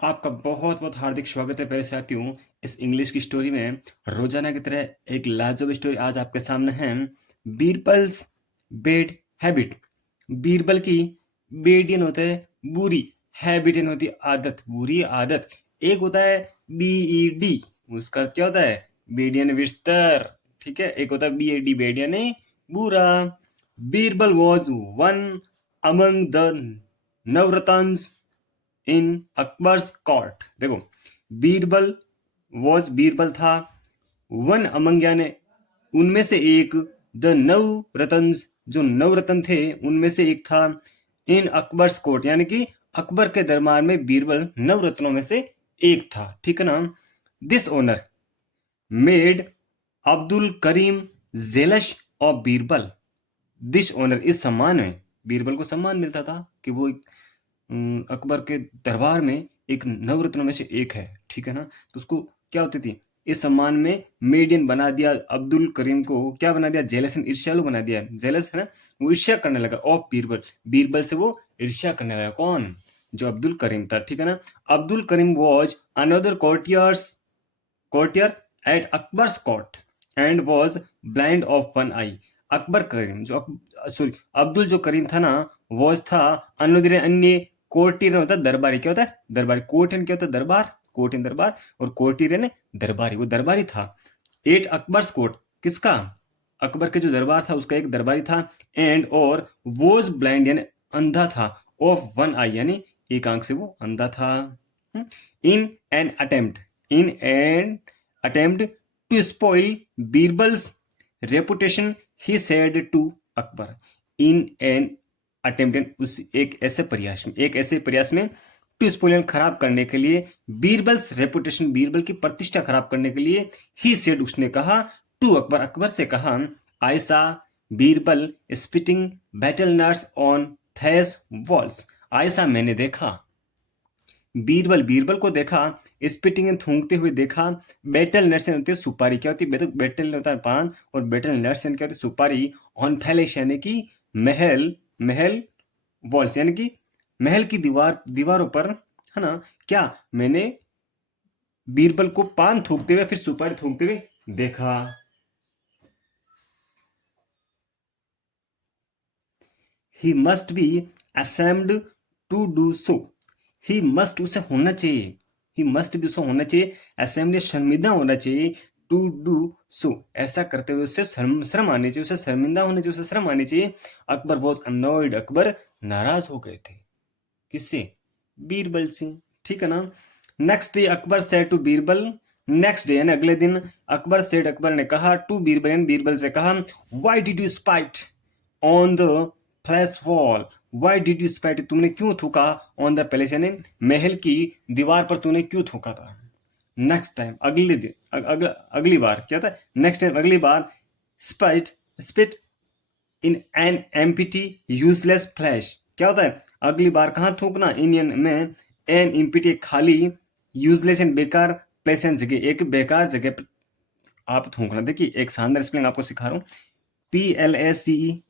आपका बहुत बहुत हार्दिक स्वागत है पहले साथियों इस इंग्लिश की स्टोरी में। रोजाना की तरह एक लाजवाब स्टोरी आज आपके सामने है। Birbal's bed habit. बीरबल की बेडियन होता है बुरी, हैबिटियन होती है आदत, बुरी आदत। एक होता है बीईडी, उसका क्या होता है बेडियन विस्तर, ठीक है। एक होता है बीएडी बेडियन है बुरा। Birbal was one among the Navratna in Akbar's court. देखो, बीरबल बीरबल था, वन अमंग यानी उनमें से एक, द नव जो नवरत्न थे उनमें से एक था, इन अकबर्स कोर्ट यानी कि अकबर के दरबार में बीरबल नवरत्नों में से एक था, ठीक है ना। This honour made Abdul Karim jealous of Birbal. This honour, इस सम्मान में बीरबल को सम्मान मिलता था कि वो अकबर के दरबार में एक नवरत्नों में से एक है, ठीक है ना। तो उसको क्या होती थी, इस सम्मान में मेडियन बना दिया, अब्दुल करीम को क्या बना दिया, जेलस एंड ईर्ष्यालु बना दिया। जेलस है ना, वो ईर्ष्या करने लगा ऑफ बीरबल, बीरबल से वो ईर्ष्या करने लगा। कौन? जो अब्दुल करीम था, ठीक है ना। Abdul Karim was another courtier at Akbar's court and was blind of one eye. Akbar Karim जो सॉरी अब्दुल जो करीम था ना, वॉज था अनदर अन्य, कोर्टियर होता है दरबारी, क्या होता है दरबारी, कोर्टियन क्या होता है दरबार, कोर्टियन दरबार, और कोर्टियर दरबारी, वो दरबारी था। एट अकबर्स कोर्ट, किसका? अकबर के जो दरबार था उसका एक दरबारी था। एंड और वॉज ब्लाइंड यानी अंधा था, ऑफ वन आई यानी एक आंख से वो अंधा था। In an attempt, in an attempt to spoil Birbal's reputation he said to Akbar. In an attempt, उस एक ऐसे प्रयास में टू स्पॉइल खराब करने के लिए, बीरबल्स रेपुटेशन बीरबल की प्रतिष्ठा खराब करने के लिए, ही सेड उसने कहा, टू अकबर अकबर से कहा, I saw Birbal spitting betel nuts on these walls. I saw मैंने देखा, बीरबल बीरबल को देखा, स्पिटिंग थूंकते हुए देखा, बेटल नट्स होती है सुपारी, क्या होती है बेटल होता है पान, और बेटल नट्स क्या होती है सुपारी, ऑन फैलेश यानी कि महल, महल वॉल्स यानी कि महल की दीवारों पर, है ना। क्या मैंने बीरबल को पान थूकते हुए फिर सुपारी थूकते हुए देखा। He must be ashamed to do so. He must, उसे होना चाहिए, ही मस्ट भी उसे होना चाहिए, ashamed शर्मिंदा होना चाहिए, टू डू सो ऐसा करते हुए उसे शर्म आनी चाहिए, उसे शर्मिंदा होना चाहिए, उसे शर्म आनी चाहिए। अकबर वॉज अनॉयड, अकबर नाराज हो गए थे, किससे? बीरबल से, ठीक है ना। Next day Akbar said to Birbal, next day यानी अगले दिन, अकबर सेड अकबर ने कहा, टू बीरबल यानी बीरबल से कहा, why did you spite on the place wall. Why did you spite, तुमने क्यों थूका, ऑन द पैलेस यानी महल की दीवार पर तूने क्यों थूका था। नेक्स्ट टाइम, अगले दिन, अगली बार क्या था, नेक्स्ट टाइम अगली बार, spite spit in an empty useless place, क्या होता है अगली बार कहाँ थूकना, इंडियन में एन एम्पिटी खाली, यूजलेस एंड बेकार, प्लेसेंट जगह, एक बेकार जगह पर आप थूकना। देखिए एक शानदार स्पेलिंग आपको सिखा रहा हूँ, PLACE,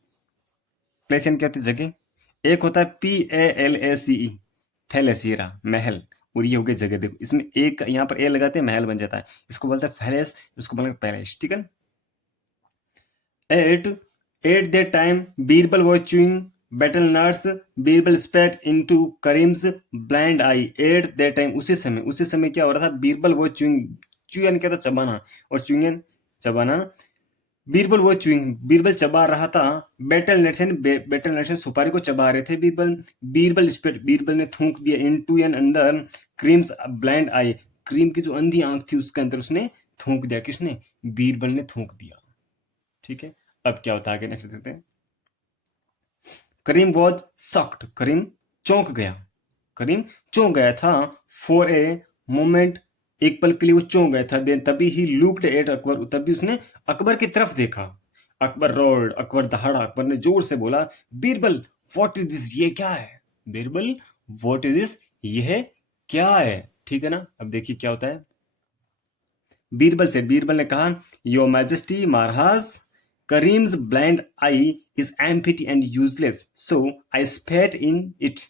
प्लेसेंट क्या होती है जगह, एक होता है PALACE, फैलेसीरा महल, और ये हो गई जगह। देखो इसमें एक यहाँ पर ए लगाते हैं महल बन जाता है, इसको बोलते हैं फैलेस, इसको बोलते हैं पैलेस, ठीक है। At at that time Birbal was chewing betel nuts, Birbal spat into Karim's blind eye. At that time, उसी समय क्या हो रहा था, बीरबल वॉज चूइंग, चू यानी क्या था चबाना, और चुइंग चबाना, बीरबल वो चुइंग, बीरबल चबा रहा था, बेटल नट्स बेटल नट्स सुपारी को चबा रहे थे बीरबल। बीरबल स्पेट, बीरबल ने थूक दिया, इनटू एन अंदर, क्रीम्स ब्लाइंड आई, क्रीम की जो अंधी आंख थी उसके अंदर उसने थूक दिया, किसने? बीरबल ने थूक दिया, ठीक है। अब क्या होता है आगे, नेक्स्ट देखते हैं। करीम वॉज सॉक्ड, करीम चौंक गया, करीम चौंक गया था, फॉर ए मोमेंट, एक पल के लिए वो चौंक गया था, देन तभी ही लुक्ड एट अकबर, तभी उसने अकबर की तरफ देखा। अकबर रोड, अकबर दहाड़ा, अकबर ने जोर से बोला, बीरबल व्हाट इज दिस, ये क्या है, बीरबल व्हाट इज दिस, यह क्या है, ठीक है ना। अब देखिए क्या होता है, बीरबल से, बीरबल ने कहा, your majesty Maharaj, Karim's blind I is empty and useless, so I स्पेट in it.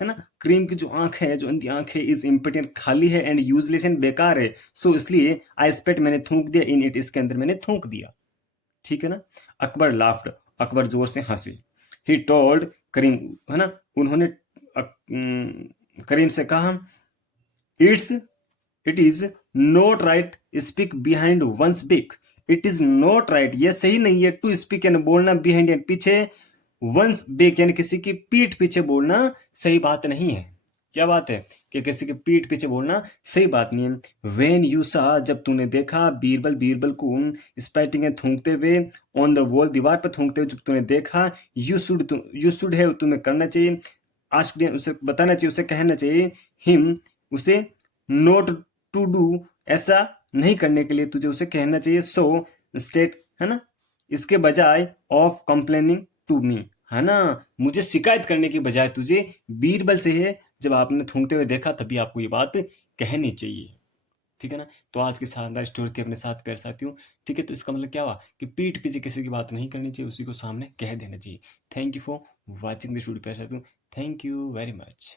है ना, करीम की जो आंख है, जो अंधी आंख है, इज इम्पोर्टेंट, खाली है, एंड यूजलेस एंड बेकार है, सो इसलिए आई स्पेट, मैंने थूक दिया, इन इट, इसके अंदर मैंने थूक दिया। ठीक है ना। अकबर लाफ्ड, अकबर जोर से हंसे। ही टोल्ड करीम, है ना, उन्होंने करीम से कहा, it's it is not right speak behind one's back, it is not right, ये सही नहीं है, टू स्पीक यानी बोलना, बिहाइंड यानी पीछे, वंस बिक यानी किसी की पीठ पीछे बोलना सही बात नहीं है। क्या बात है कि किसी की पीठ पीछे बोलना सही बात नहीं है। वेन यू सा, जब तूने देखा, बीरबल, बीरबल को स्पैटिंग है थूकते हुए, ऑन द वॉल, दीवार पर थूकते हुए जब तूने देखा, यू शुड है, तुम्हें करना चाहिए, आस्क, उसे बताना चाहिए, उसे कहना चाहिए, हिम, उसे, नोट टू डू, ऐसा नहीं करने के लिए तुझे उसे कहना चाहिए, सो स्टेट, है ना, इसके बजाय, ऑफ कंप्लेनिंग टू मी, है ना, मुझे शिकायत करने की बजाय तुझे बीरबल से है, जब आपने थूकते हुए देखा तभी आपको ये बात कहनी चाहिए। ठीक है ना। तो आज की शानदार स्टोरी थी अपने साथ प्यारे साथियों। ठीक है, तो इसका मतलब क्या हुआ कि पीठ पीछे किसी की बात नहीं करनी चाहिए, उसी को सामने कह देना चाहिए। Thank you for watching this video प्यारे साथियों। Thank you very much.